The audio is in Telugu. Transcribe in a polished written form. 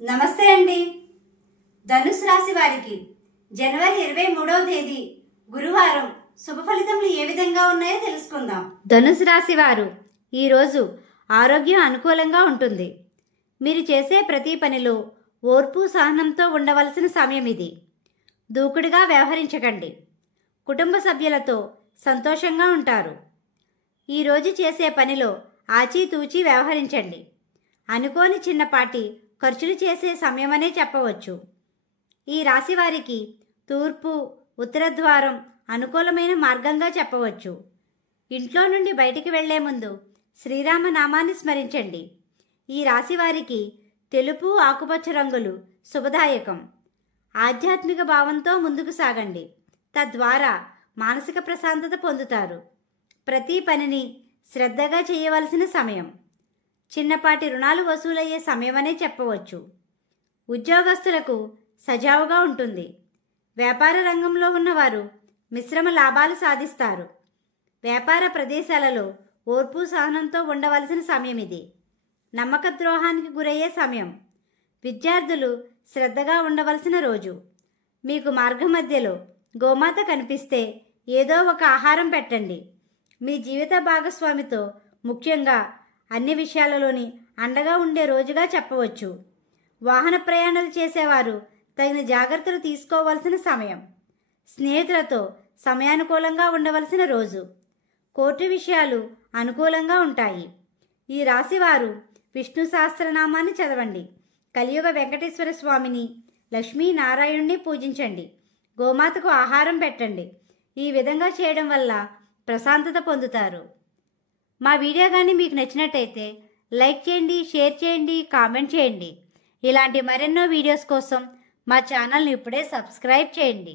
నమస్తే అండి. ధనుసు రాశి వారికి జనవరి 23వ తేదీ గురువారం శుభ ఫలితములు ఏ విధంగా ఉన్నాయో తెలుసుకుందాం. ధనుసు రాశి వారు ఈరోజు ఆరోగ్యం అనుకూలంగా ఉంటుంది. మీరు చేసే ప్రతి పనిలో ఓర్పు సహనంతో ఉండవలసిన సమయం ఇది. దూకుడుగా వ్యవహరించకండి. కుటుంబ సభ్యులతో సంతోషంగా ఉంటారు. ఈరోజు చేసే పనిలో ఆచితూచి వ్యవహరించండి. అనుకోని చిన్నపాటి ఖర్చులు చేసే సమయమనే చెప్పవచ్చు. ఈ రాశి వారికి తూర్పు ఉత్తర ద్వారం అనుకూలమైన మార్గంగా చెప్పవచ్చు. ఇంట్లో నుండి బయటికి వెళ్లే ముందు శ్రీరామ నామాన్ని స్మరించండి. ఈ రాశి వారికి తెలుపు ఆకుపచ్చ రంగులు శుభదాయకం. ఆధ్యాత్మిక భావంతో ముందుకు సాగండి. తద్వారా మానసిక ప్రశాంతత పొందుతారు. ప్రతి పనిని శ్రద్ధగా చేయవలసిన సమయం. చిన్నపాటి రుణాలు వసూలయ్యే సమయమనే చెప్పవచ్చు. ఉద్యోగస్తులకు సజావుగా ఉంటుంది. వ్యాపార రంగంలో ఉన్నవారు మిశ్రమ లాభాలు సాధిస్తారు. వ్యాపార ప్రదేశాలలో ఓర్పు సహనంతో ఉండవలసిన సమయం ఇది. నమ్మక ద్రోహానికి గురయ్యే సమయం. విద్యార్థులు శ్రద్ధగా ఉండవలసిన రోజు. మీకు మార్గ మధ్యలో గోమాత కనిపిస్తే ఏదో ఒక ఆహారం పెట్టండి. మీ జీవిత భాగస్వామితో ముఖ్యంగా అన్ని విషయాలలోని అండగా ఉండే రోజుగా చెప్పవచ్చు. వాహన ప్రయాణాలు చేసేవారు తగిన జాగ్రత్తలు తీసుకోవాల్సిన సమయం. స్నేహితులతో సమయానుకూలంగా ఉండవలసిన రోజు. కోర్టు విషయాలు అనుకూలంగా ఉంటాయి. ఈ రాశివారు విష్ణు సహస్రనామాన్ని చదవండి. కలియుగ వెంకటేశ్వర స్వామిని, లక్ష్మీనారాయణుణ్ణి పూజించండి. గోమాతకు ఆహారం పెట్టండి. ఈ విధంగా చేయడం వల్ల ప్రశాంతత పొందుతారు. మా వీడియో కానీ మీకు నచ్చినట్టయితే లైక్ చేయండి, షేర్ చేయండి, కామెంట్ చేయండి. ఇలాంటి మరెన్నో వీడియోస్ కోసం మా ఛానల్ని ఇప్పుడే సబ్స్క్రైబ్ చేయండి.